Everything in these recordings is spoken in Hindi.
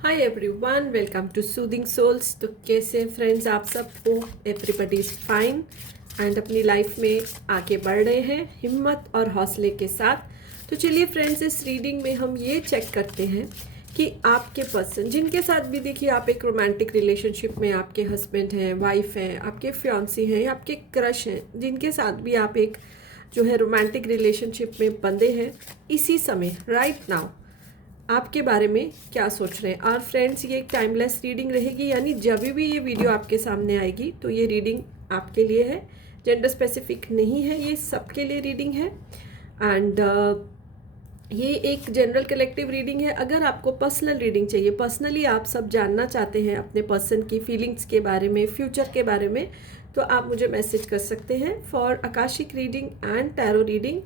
Hi everyone, welcome to soothing souls. तो कैसे हैं फ्रेंड्स आप सब? Hope everybody is fine and अपनी लाइफ में आगे बढ़ रहे हैं हिम्मत और हौसले के साथ। तो चलिए फ्रेंड्स, इस रीडिंग में हम ये चेक करते हैं कि आपके पर्सन जिनके साथ भी, देखिए आप एक रोमांटिक रिलेशनशिप में, आपके हस्बैंड हैं, वाइफ हैं, आपके फियांसी हैं या आपके क्रश हैं, जिनके साथ भी आप एक जो है रोमांटिक रिलेशनशिप में बंधे हैं, इसी समय राइट नाउ आपके बारे में क्या सोच रहे हैं। और फ्रेंड्स, ये एक टाइमलेस रीडिंग रहेगी, यानी जब भी ये वीडियो आपके सामने आएगी तो ये रीडिंग आपके लिए है, जेंडर स्पेसिफिक नहीं है, ये सबके लिए रीडिंग है। एंड ये एक जनरल कलेक्टिव रीडिंग है। अगर आपको पर्सनल रीडिंग चाहिए, पर्सनली आप सब जानना चाहते हैं अपने पर्सन की फीलिंग्स के बारे में, फ्यूचर के बारे में, तो आप मुझे मैसेज कर सकते हैं for Akashic reading and tarot reading,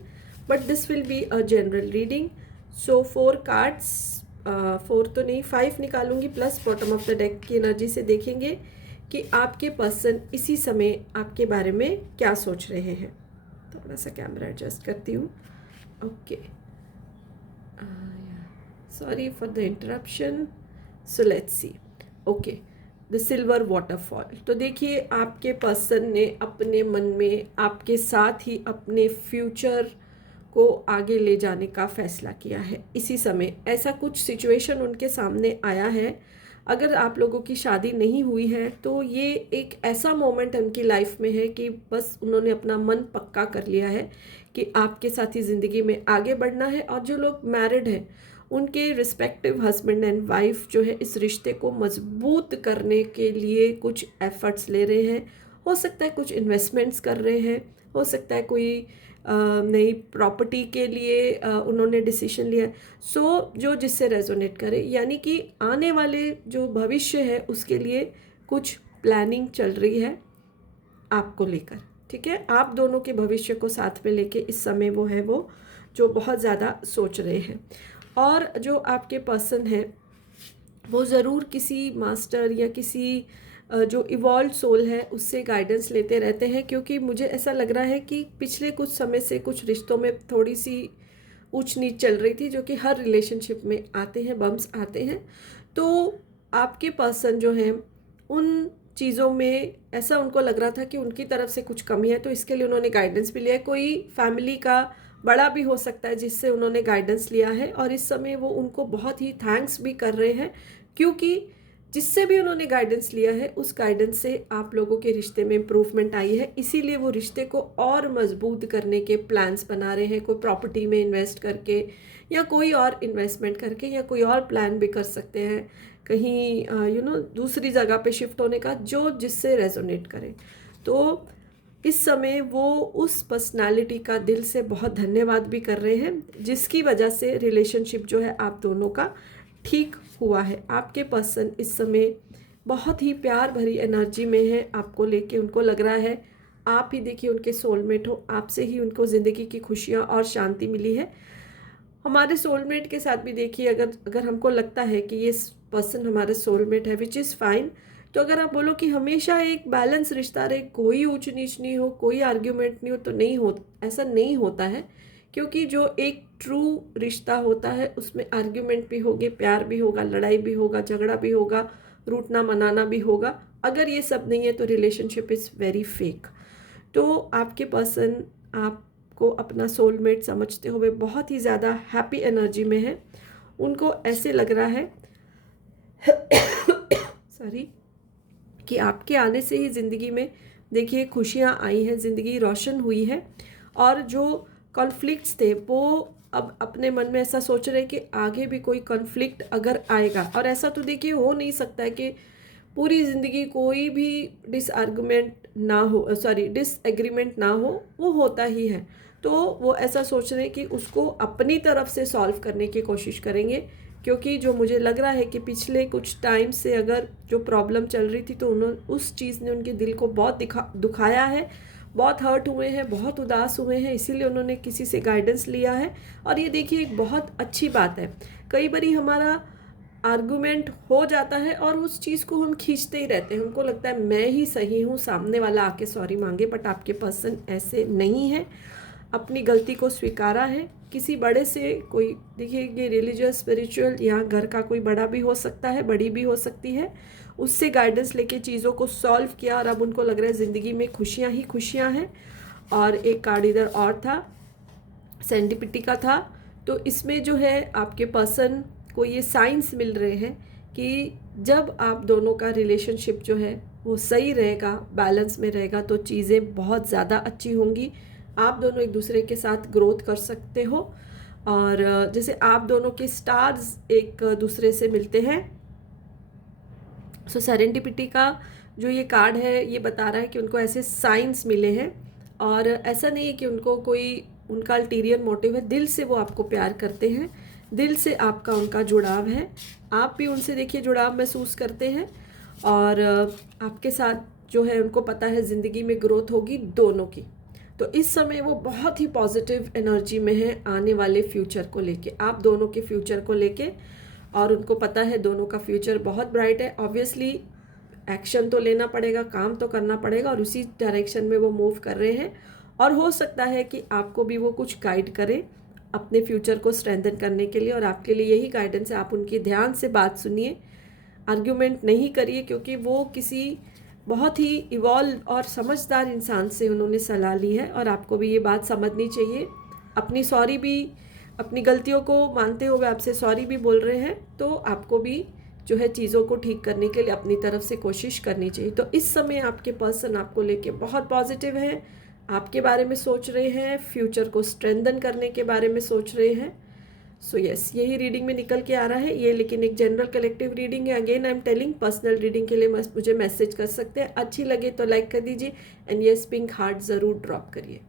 but this will be a general reading. So 4 cards, 4 तो नहीं 5 निकालूंगी, plus bottom of the deck की एनर्जी से देखेंगे कि आपके पर्सन इसी समय आपके बारे में क्या सोच रहे हैं। थोड़ा सा कैमरा एडजस्ट करती हूँ। Okay, sorry for the interruption. So let's see. Okay, the silver waterfall. तो देखिए आपके पर्सन ने अपने मन में आपके साथ ही अपने फ्यूचर को आगे ले जाने का फैसला किया है। इसी समय ऐसा कुछ सिचुएशन उनके सामने आया है। अगर आप लोगों की शादी नहीं हुई है तो ये एक ऐसा मोमेंट उनकी लाइफ में है कि बस उन्होंने अपना मन पक्का कर लिया है कि आपके साथ ही ज़िंदगी में आगे बढ़ना है। और जो लोग मैरिड हैं उनके रिस्पेक्टिव हस्बैंड एंड वाइफ जो है इस रिश्ते को मजबूत करने के लिए कुछ एफर्ट्स ले रहे हैं। हो सकता है कुछ इन्वेस्टमेंट्स कर रहे हैं, हो सकता है कोई नई प्रॉपर्टी के लिए उन्होंने डिसीजन लिया है। सो जो जिससे रेजोनेट करे, यानी कि आने वाले जो भविष्य है उसके लिए कुछ प्लानिंग चल रही है आपको लेकर। ठीक है, आप दोनों के भविष्य को साथ में लेके इस समय वो है वो जो बहुत ज़्यादा सोच रहे हैं। और जो आपके पर्सन है वो ज़रूर किसी मास्टर या किसी जो इवॉल्व सोल है उससे गाइडेंस लेते रहते हैं, क्योंकि मुझे ऐसा लग रहा है कि पिछले कुछ समय से कुछ रिश्तों में थोड़ी सी ऊंच नीच चल रही थी, जो कि हर रिलेशनशिप में आते हैं, बम्स आते हैं। तो आपके पर्सन जो हैं उन चीज़ों में ऐसा उनको लग रहा था कि उनकी तरफ से कुछ कमी है, तो इसके लिए उन्होंने गाइडेंस भी लिया है। कोई फैमिली का बड़ा भी हो सकता है जिससे उन्होंने गाइडेंस लिया है, और इस समय वो उनको बहुत ही थैंक्स भी कर रहे हैं, क्योंकि जिससे भी उन्होंने गाइडेंस लिया है उस गाइडेंस से आप लोगों के रिश्ते में इम्प्रूवमेंट आई है। इसीलिए वो रिश्ते को और मजबूत करने के प्लान्स बना रहे हैं, कोई प्रॉपर्टी में इन्वेस्ट करके या कोई और इन्वेस्टमेंट करके, या कोई और प्लान भी कर सकते हैं कहीं दूसरी जगह पे शिफ्ट होने का, जो जिससे रेजोनेट करे। तो इस समय वो उस पर्सनालिटी का दिल से बहुत धन्यवाद भी कर रहे हैं जिसकी वजह से रिलेशनशिप जो है आप दोनों का ठीक हुआ है। आपके पर्सन इस समय बहुत ही प्यार भरी एनर्जी में है आपको लेके। उनको लग रहा है आप ही देखिए उनके सोलमेट हो, आपसे ही उनको ज़िंदगी की खुशियाँ और शांति मिली है। हमारे सोलमेट के साथ भी देखिए, अगर अगर हमको लगता है कि ये पर्सन हमारा सोलमेट है, विच इज़ फाइन, तो अगर आप बोलो कि हमेशा एक बैलेंस रिश्ता रहे, कोई ऊंच नीच नहीं हो, कोई आर्ग्यूमेंट नहीं हो, तो नहीं हो, ऐसा नहीं होता है। क्योंकि जो एक ट्रू रिश्ता होता है उसमें आर्ग्यूमेंट भी होगी, प्यार भी होगा, लड़ाई भी होगा, झगड़ा भी होगा, रूठना मनाना भी होगा। अगर ये सब नहीं है तो रिलेशनशिप इज़ वेरी फेक। तो आपके पर्सन आपको अपना सोलमेट समझते हुए बहुत ही ज़्यादा हैप्पी एनर्जी में है। उनको ऐसे लग रहा है सॉरी, कि आपके आने से ही ज़िंदगी में देखिए खुशियाँ आई हैं, ज़िंदगी रोशन हुई है। और जो कॉन्फ्लिक्ट्स थे वो अब अपने मन में ऐसा सोच रहे हैं कि आगे भी कोई कॉन्फ्लिक्ट अगर आएगा, और ऐसा तो देखिए हो नहीं सकता है कि पूरी ज़िंदगी कोई भी डिसआर्गुमेंट ना हो, सॉरी डिसएग्रीमेंट ना हो, वो होता ही है। तो वो ऐसा सोच रहे हैं कि उसको अपनी तरफ से सॉल्व करने की कोशिश करेंगे, क्योंकि जो मुझे लग रहा है कि पिछले कुछ टाइम से अगर जो प्रॉब्लम चल रही थी तो उन्होंने उस चीज़ ने उनके दिल को बहुत दुखाया है, बहुत हर्ट हुए हैं, बहुत उदास हुए हैं, इसीलिए उन्होंने किसी से गाइडेंस लिया है। और ये देखिए एक बहुत अच्छी बात है। कई बारी हमारा आर्गुमेंट हो जाता है और उस चीज़ को हम खींचते ही रहते हैं, हमको लगता है मैं ही सही हूँ, सामने वाला आके सॉरी मांगे, बट आपके पर्सन ऐसे नहीं है। अपनी गलती को स्वीकारा है, किसी बड़े से कोई, देखिए ये रिलीजियस स्पिरिचुअल, यहाँ घर का कोई बड़ा भी हो सकता है, बड़ी भी हो सकती है, उससे गाइडेंस लेके चीज़ों को सॉल्व किया और अब उनको लग रहा है ज़िंदगी में खुशियाँ ही खुशियाँ हैं। और एक कार्ड इधर और था, सेरेंडिपिटी का था। तो इसमें जो है आपके पर्सन को ये साइंस मिल रहे हैं कि जब आप दोनों का रिलेशनशिप जो है वो सही रहेगा, बैलेंस में रहेगा, तो चीज़ें बहुत ज़्यादा अच्छी होंगी। आप दोनों एक दूसरे के साथ ग्रोथ कर सकते हो। और जैसे आप दोनों के स्टार्स एक दूसरे से मिलते हैं। सो सेरेंडिपिटी का जो ये कार्ड है ये बता रहा है कि उनको ऐसे साइंस मिले हैं और ऐसा नहीं है कि उनको कोई उनका अल्टीरियर मोटिव है, दिल से वो आपको प्यार करते हैं, दिल से आपका उनका जुड़ाव है, आप भी उनसे देखिए जुड़ाव महसूस करते हैं और आपके साथ जो है उनको पता है ज़िंदगी में ग्रोथ होगी दोनों की। तो इस समय वो बहुत ही पॉजिटिव एनर्जी में है आने वाले फ्यूचर को लेके, आप दोनों के फ्यूचर को लेके, और उनको पता है दोनों का फ्यूचर बहुत ब्राइट है। ऑब्वियसली एक्शन तो लेना पड़ेगा, काम तो करना पड़ेगा और उसी डायरेक्शन में वो मूव कर रहे हैं। और हो सकता है कि आपको भी वो कुछ गाइड करें अपने फ्यूचर को स्ट्रेंथन करने के लिए, और आपके लिए यही गाइडेंस है। आप उनकी ध्यान से बात सुनिए, आर्ग्यूमेंट नहीं करिए, क्योंकि वो किसी बहुत ही इवॉल्व और समझदार इंसान से उन्होंने सलाह ली है और आपको भी ये बात समझनी चाहिए। अपनी सॉरी भी, अपनी गलतियों को मानते हुए आपसे सॉरी भी बोल रहे हैं, तो आपको भी जो है चीज़ों को ठीक करने के लिए अपनी तरफ से कोशिश करनी चाहिए। तो इस समय आपके पर्सन आपको लेके बहुत पॉजिटिव है, आपके बारे में सोच रहे हैं, फ्यूचर को स्ट्रेंथन करने के बारे में सोच रहे हैं। सो यस, यही रीडिंग में निकल के आ रहा है ये, लेकिन एक जनरल कलेक्टिव रीडिंग है। Again I am telling, personal reading के लिए मुझे मैसेज कर सकते हैं। अच्छी लगे तो लाइक कर दीजिए एंड यस पिंक हार्ट ज़रूर ड्रॉप करिए।